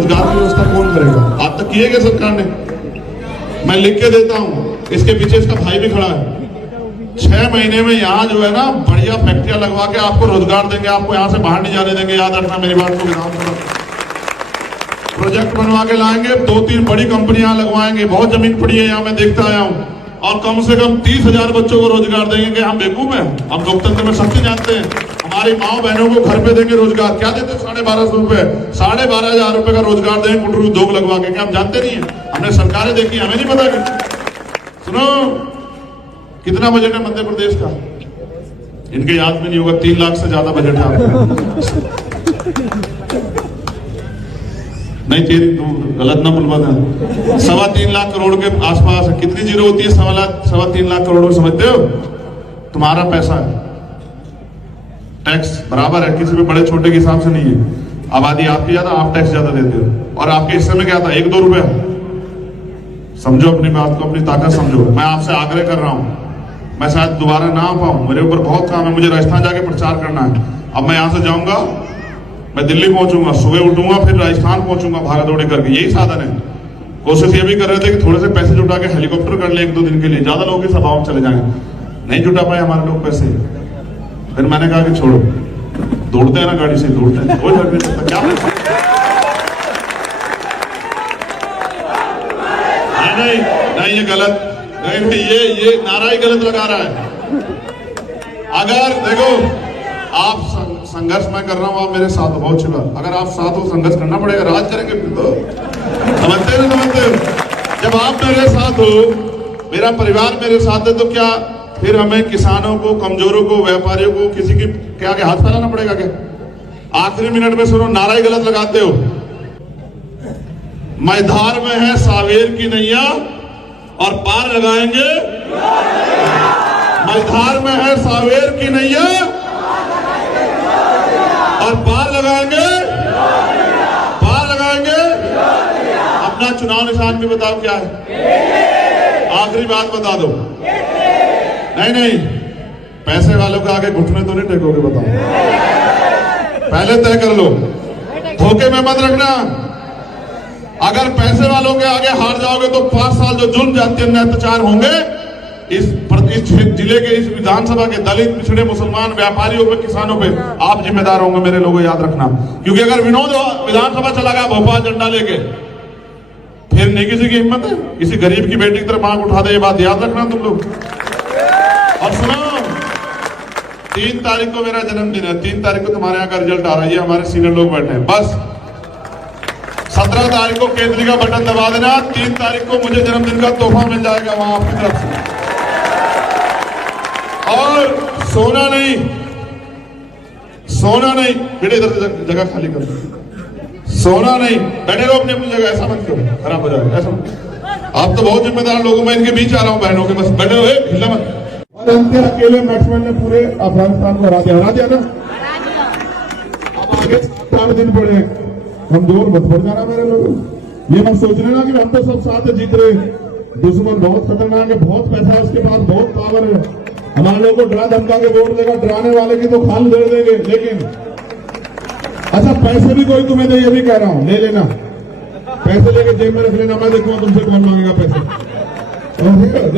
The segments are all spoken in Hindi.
रोजगार की व्यवस्था कौन करेगा? आज तक किए गए सरकार ने? मैं लिख के देता हूँ, इसके पीछे इसका भाई भी खड़ा है। 6 महीने में यहाँ जो है ना बढ़िया फैक्ट्रियां लगवा के आपको रोजगार देंगे, आपको यहाँ से बाहर नहीं जाने देंगे। याद रखना मेरी बात को। विधानसभा प्रोजेक्ट बनवा के लाएंगे, 2-3 बड़ी कंपनियां लगवाएंगे। बहुत जमीन पड़ी है यहाँ, मैं देखता आया हूँ। और कम से कम 30,000 बच्चों को रोजगार देंगे। कि हम बेवकूफ हैं? हम लोकतंत्र में शक्ति जानते हैं। हमारी माओ बहनों को घर पे देंगे रोजगार। क्या देते? 1250 रुपए, 12,500 रुपए का रोजगार देंगे कुटीर उद्योग लगवा के। क्या हम जानते नहीं है? हमने सरकारें देखी, हमें नहीं पता कि सुनो कितना बजट है मध्य प्रदेश का? इनके याद में नहीं होगा, 3 लाख से ज्यादा बजट है आपका। नहीं तेरी गलत ना बुलवा था। 3.25 लाख करोड़ के आसपास है। कितनी जीरो होती है? 3.25 लाख करोड़। समझते हो? तुम्हारा पैसा है, टैक्स बराबर है, किसी भी बड़े छोटे के हिसाब से नहीं है। आबादी आपकी ज्यादा, आप टैक्स ज्यादा देते हो। और आपके हिस्से में क्या था? 1-2 रुपया। समझो अपनी बात को, अपनी ताकत समझो। मैं आपसे आग्रह कर रहा हूं, मैं शायद दोबारा ना आ पाऊं, मेरे ऊपर बहुत काम है, मुझे राजस्थान जाके प्रचार करना है। अब मैं यहां से जाऊंगा, मैं दिल्ली पहुंचूंगा, सुबह उठूंगा, फिर राजस्थान पहुंचूंगा भागा दौड़ी करके। यही साधन है। कोशिश ये भी कर रहे थे कि थोड़े से पैसे जुटा के हेलीकॉप्टर कर ले 1-2 दिन के लिए, ज्यादा लोगों की सभाओं में चले जाएंगे। नहीं जुटा पाए हमारे लोग पैसे। फिर मैंने कहा कि छोड़ो, दौड़ते हैं ना गाड़ी से, दौड़ते हैं, कोई फर्क नहीं पड़ता। क्या नहीं, ये गलत नहीं, ये नारा ही गलत लगा रहा है। अगर देखो आप संघर्ष मैं कर रहा हूं, आप मेरे साथ हो, बहुत अच्छी बात। अगर आप साथ हो, संघर्ष करना पड़ेगा, राज करेंगे फिर तो। समझते हो? समझते हो? जब आप मेरे साथ हो, मेरा परिवार मेरे साथ है, तो क्या फिर हमें किसानों को, कमजोरों को, व्यापारियों को, किसी की क्या आगे हाथ फैलाना पड़ेगा क्या? आखिरी मिनट में सुनो, नारा ही गलत लगाते हो। मैधार में है सावेर की नैया और पार लगाएंगे। मैधार में है सावेर की नैया और पार लगाएंगे। पार लगाएंगे। अपना चुनाव निशान भी बताओ क्या है? आखिरी बात बता दो। नहीं, पैसे वालों के आगे घुटने तो नहीं टेकोगे? बताओ, पहले तय कर लो, धोखे में मत रखना। अगर पैसे वालों के आगे हार जाओगे तो 5 साल जो जुल्म जाति अन्याय अत्याचार होंगे इस जिले के, इस विधानसभा के दलित, पिछड़े, मुसलमान, व्यापारियों पे, किसानों पे आप जिम्मेदार होंगे मेरे लोगों, याद रखना। क्योंकि अगर विनोद विधानसभा चला गया भोपाल झंडा लेके, फिर नहीं किसी की हिम्मत है किसी गरीब की बेटी की तरफ आंख उठा दे। ये बात याद रखना तुम लोग। और सुनो, 3 तारीख को मेरा जन्मदिन है। 3 तारीख को तुम्हारे यहाँ का रिजल्ट आ रहा है, हमारे सीनियर लोग बैठे हैं। बस 17 तारीख को केतली का बटन दबा देना। 3 तारीख को मुझे जन्मदिन का तोहफा मिल जाएगा वहां आपकी तरफ से। और सोना नहीं, सोना नहीं बेटे, इधर से जगह खाली कर दो। सोना नहीं, बैठे रहो अपनी अपनी जगह, ऐसा मत करो, खराब हो जाएगा। ऐसा आप तो बहुत जिम्मेदार लोगों, मैं इनके बीच आ रहा हूं बहनों के, बस बैठे हुए हिलना मत। और उनके अकेले बैट्समैन ने पूरे अफगानिस्तान को हरा दिया ना। अब आगे 4 दिन पड़े, कमजोर मत पड़ जाना मेरे लोग। ये मत सोच लेना कि हम तो सब साथ जीत रहे। दुश्मन बहुत खतरनाक है, बहुत पैसा है उसके पास, बहुत पावर है। हमारे लोगों को डरा धमका के वोट देगा, डराने वाले की तो खाल दे देंगे। लेकिन अच्छा, पैसे भी कोई तुम्हें दे, ये भी कह रहा हूं, ले लेना। पैसे लेके जेब में रख लेना, मैं देखूंगा तुमसे कौन मांगेगा पैसे।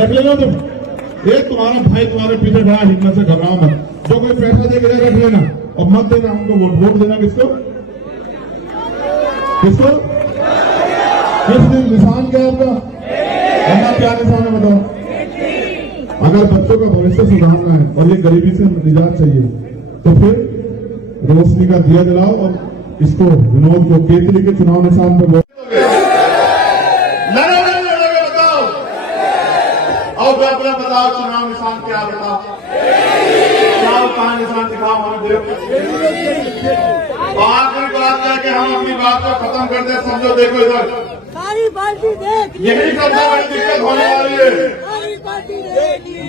रख लेना तुम, ये तुम्हारा भाई तुम्हारे पीछे खड़ा, हिम्मत से घबराओ मत। जो कोई पैसा दे के रख लेना और मत देना हमको वोट। वोट देना किसको? किसको? किस दिन? निशान क्या आपका? अपना क्या निशान है बताओ? अगर बच्चों का भविष्य सुधारना है और ये गरीबी से निजात चाहिए, तो फिर रोशनी का दिया जलाओ और इसको, विनोद को, केतली के चुनाव निशान पर वोट बताओ। और बताओ चुनाव निशान क्या? बताओ कहां निशान दिखाओ हमें। आखिरी बात है कि हम अपनी बात को खत्म कर दे। समझो, देखो इधर सारी पार्टी देख, यही सबसे बड़ी दिक्कत होने वाली है।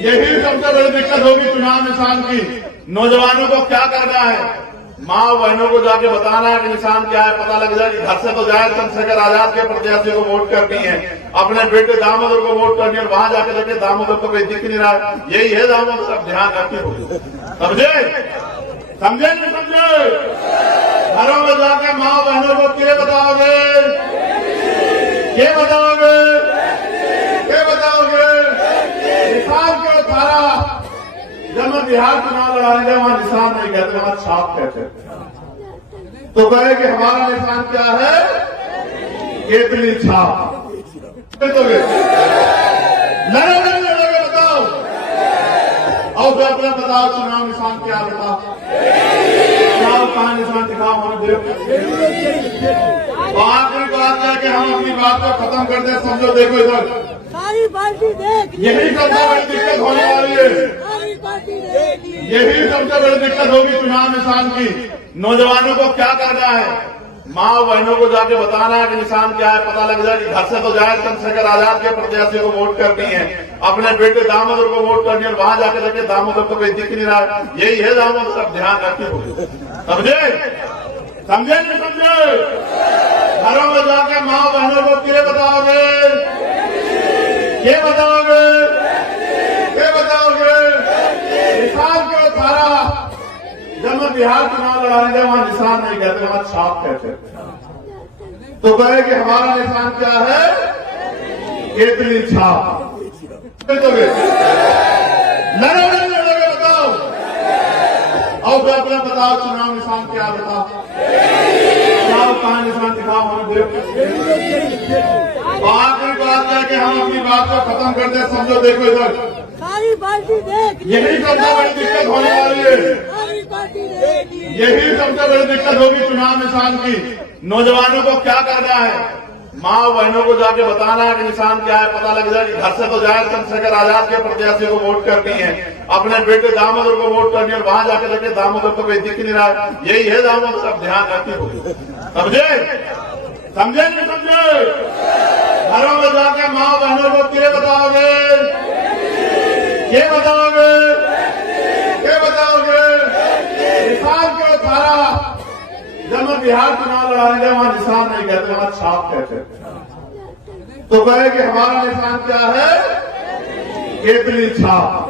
यही सबसे बड़ी दिक्कत होगी चुनाव निशान की। नौजवानों को क्या करना है? माँ बहनों को जाके बताना है कि निशान क्या है, पता लग जाए कि घर से तो जाए चंद्रशेखर आजाद के प्रत्याशी को वोट करनी है, अपने बेटे दामोदर को वोट करनी है। वहां जाके देखे दामोदर तो कोई दिख नहीं रहा है, यही है दामोदर। अब ध्यान रखिए, समझे? समझे नहीं समझे? घरों में जाके माँ बहनों को क्या बताओगे? क्या बताओगे? क्या बताओगे? निशान क्यों थारा? जब मैं बिहार चुनाव लड़ाने गया वहां निशान नहीं कहते, वहां छाप कहते। तो कहे कि हमारा निशान क्या है? केतली छाप। लड़ोगे नहीं लड़ोगे बताओ? और फिर अपना बताओ चुनाव निशान क्या? बताओ चुनाव कहां निशान दिखाओ हमें दे। आखिरी बात है कि हम अपनी बात को खत्म कर दें। समझो, देखो इधर सारी पार्टी देख ली। यही सबसे बड़ी दिक्कत होने वाली है। सारी पार्टी देख ली। यही सबसे बड़ी दिक्कत होगी चुनाव निशान की। नौजवानों को क्या करना है? माँ बहनों को जाके बताना है कि निशान क्या है, पता लग जाए कि घर से तो जाए चंद्रशेखर आजाद के प्रत्याशी को वोट करनी है, अपने बेटे दामोदर को वोट करनी है, और वहां जाके देखे दामोदर तो कोई दिख नहीं रहा है। यही है दामोदर, अब ध्यान रखिए। समझे? समझे नहीं समझे? घरों में जाके माँ बहनों को क्या बताओगे? क्या बताओगे? क्या बताओगे? निशान क्यों थारा? जब मैं बिहार चुनाव लड़ाने गया वहां निशान नहीं कहते, वहां छाप कहते। तो कहे कि हमारा निशान क्या है? केतली छाप। लड़ोगे नहीं लड़ोगे बताओ? और फिर अपना बताओ चुनाव निशान क्या? बताओ चुनाव कहां निशान दिखाओ हमें दे। आखिरी बात है कि हम अपनी बात को खत्म कर दें। समझो, देखो इधर सारी पार्टी देख ली। यही सबसे बड़ी दिक्कत होने वाली है। सारी पार्टी देख ली। यही सबसे बड़ी दिक्कत होगी चुनाव निशान की। नौजवानों को क्या करना है? माँ बहनों को जाके बताना है कि निशान क्या है, पता लग जाए कि घर से तो जाए चंद्रशेखर आजाद के प्रत्याशी को वोट करनी है, अपने बेटे दामोदर को वोट करनी है, और वहां जाके देखे दामोदर तो कोई दिख नहीं रहा है। यही है दामोदर, अब ध्यान रखिए। समझे? समझे नहीं समझे? घरों में जाके माँ बहनों को क्या बताओगे? क्या बताओगे? क्या बताओगे? निशान क्यों थारा? जब मैं बिहार चुनाव लड़ाने गया वहां निशान नहीं कहते, वहां छाप कहते। तो कहे कि हमारा निशान क्या है? केतली छाप।